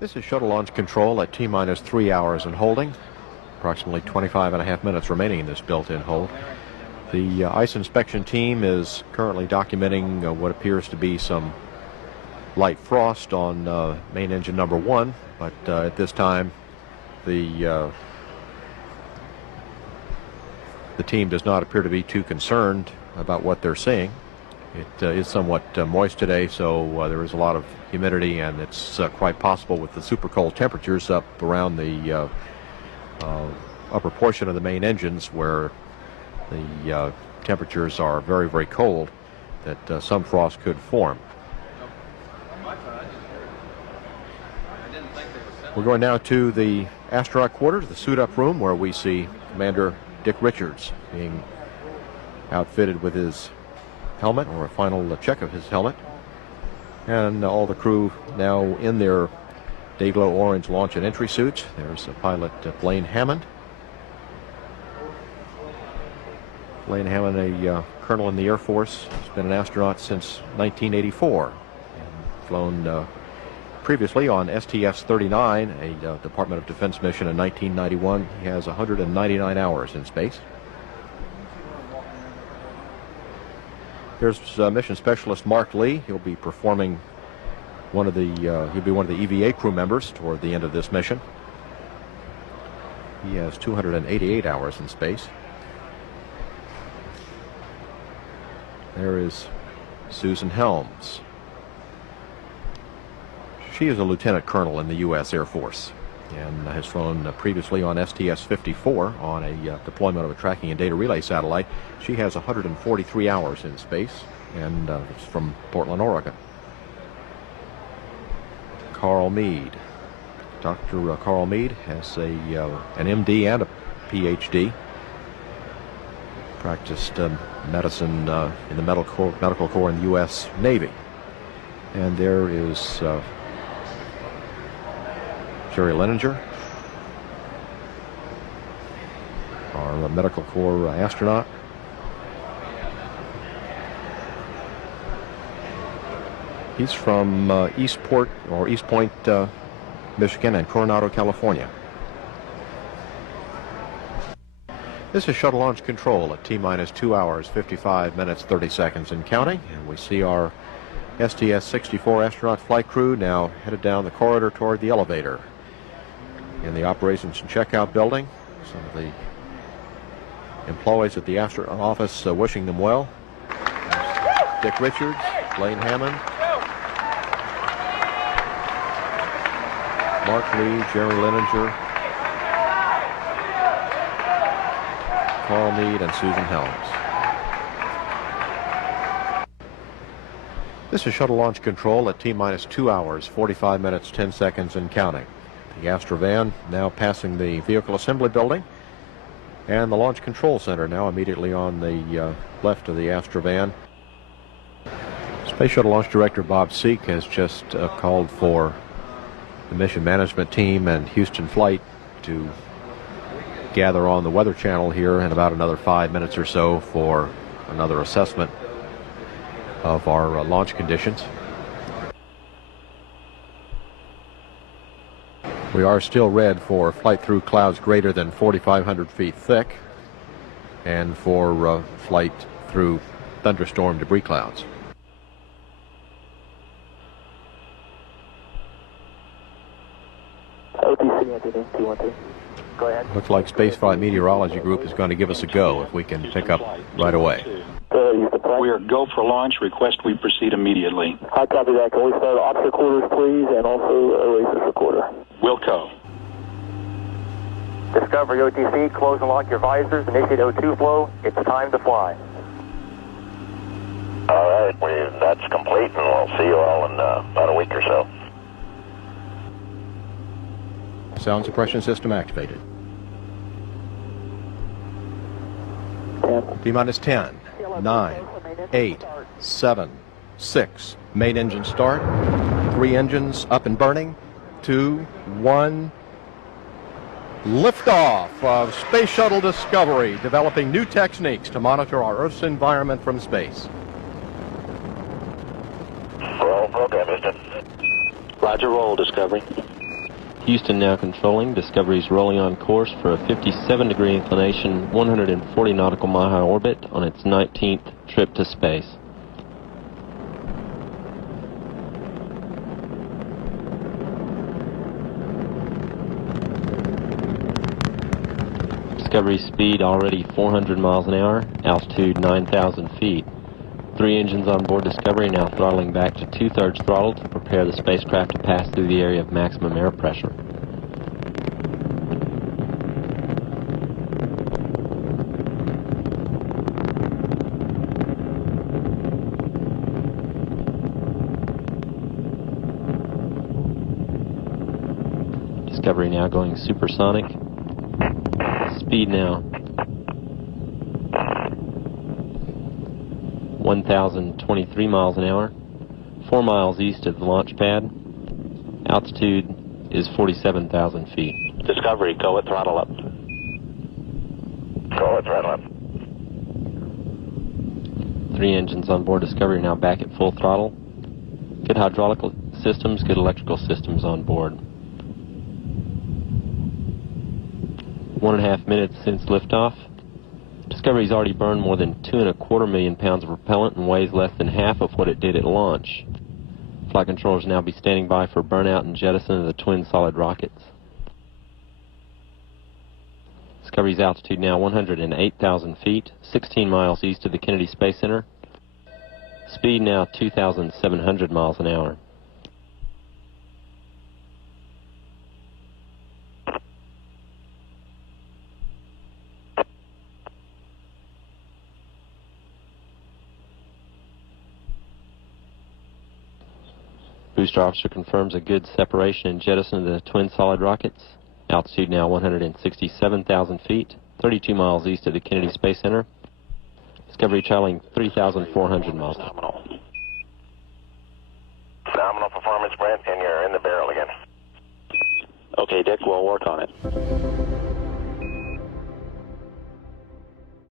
This is shuttle launch control at T-minus 3 hours and holding. Approximately 25.5 minutes remaining in this built-in hold. The ice inspection team is currently documenting what appears to be some light frost on main engine number 1, but at this time the team does not appear to be too concerned about what they're seeing. It is somewhat moist today, so there is a lot of humidity, and it's quite possible with the super cold temperatures up around the upper portion of the main engines where the temperatures are very, very cold, that some frost could form. We're going now to the astronaut quarters, the suit-up room, where we see Commander Dick Richards being outfitted with his helmet, or a final check of his helmet, and all the crew now in their day-glow orange launch and entry suits. There's pilot Blaine Hammond. Blaine Hammond, a colonel in the Air Force, has been an astronaut since 1984, and flown previously on STS-69, a Department of Defense mission in 1991. He has 199 hours in space. Here's mission specialist Mark Lee. He'll be performing one of the EVA crew members toward the end of this mission. He has 288 hours in space. There is Susan Helms. She is a lieutenant colonel in the U.S. Air Force and has flown previously on STS-64 on a deployment of a tracking and data relay satellite. She has 143 hours in space, and it's from Portland, Oregon. Carl Meade. Dr. Carl Meade has an MD and a PhD. Practiced medicine in the medical corps in the U.S. Navy. And there is Jerry Leninger, our medical corps astronaut. He's from East Point, Michigan, and Coronado, California. This is shuttle launch control at T-minus 2 hours, 55 minutes, 30 seconds and counting. And we see our STS-64 astronaut flight crew now headed down the corridor toward the elevator. In the operations and checkout building, some of the employees at the astronaut office wishing them well. Dick Richards, Blaine Hammond, Mark Lee, Jerry Leninger, Carl Meade, and Susan Helms. This is shuttle launch control at T-minus 2 hours, 45 minutes, 10 seconds and counting. The Astrovan now passing the vehicle assembly building, and the launch control center now immediately on the left of the Astrovan. Space Shuttle Launch Director Bob Seek has just called for the mission management team and Houston Flight to gather on the Weather Channel here in about another 5 minutes or so for another assessment of our launch conditions. We are still red for flight through clouds greater than 4,500 feet thick, and for flight through thunderstorm debris clouds. OTC, Anthony, 212. Go ahead. Looks like Spaceflight Meteorology Group is going to give us a go if we can pick up right away. We are go for launch. Request we proceed immediately. I copy that. Can we start optical quarters, please, and also Oasis recorder? Wilco. Discovery OTC, close and lock your visors. Initiate O2 flow. It's time to fly. All right, that's complete, and we'll see you all in about a week or so. Sound suppression system activated. 10. T-minus 10, 9, 8, 7, 6. Main engine start. 3 engines up and burning. 2, 1. Liftoff of Space Shuttle Discovery, developing new techniques to monitor our Earth's environment from space. Roll Roger, roll, Discovery. Houston now controlling. Discovery's rolling on course for a 57-degree inclination, 140 nautical mile orbit on its 19th trip to space. Discovery's speed already 400 miles an hour, altitude 9,000 feet. 3 engines on board Discovery now throttling back to 2/3 throttle to prepare the spacecraft to pass through the area of maximum air pressure. Discovery now going supersonic. Speed now 1,023 miles an hour, 4 miles east of the launch pad. Altitude is 47,000 feet. Discovery, go at throttle up. Go at throttle up. 3 engines on board Discovery now back at full throttle. Good hydraulic systems, good electrical systems on board. 1.5 minutes since liftoff. Discovery's already burned more than 2.25 million pounds of propellant and weighs less than half of what it did at launch. Flight controllers now be standing by for burnout and jettison of the twin solid rockets. Discovery's altitude now 108,000 feet, 16 miles east of the Kennedy Space Center. Speed now 2,700 miles an hour. Booster officer confirms a good separation and jettison of the twin solid rockets. Altitude now 167,000 feet, 32 miles east of the Kennedy Space Center. Discovery traveling 3,400 miles. Phenomenal. Phenomenal performance, Brent, and you're in the barrel again. Okay, Dick, we'll work on it.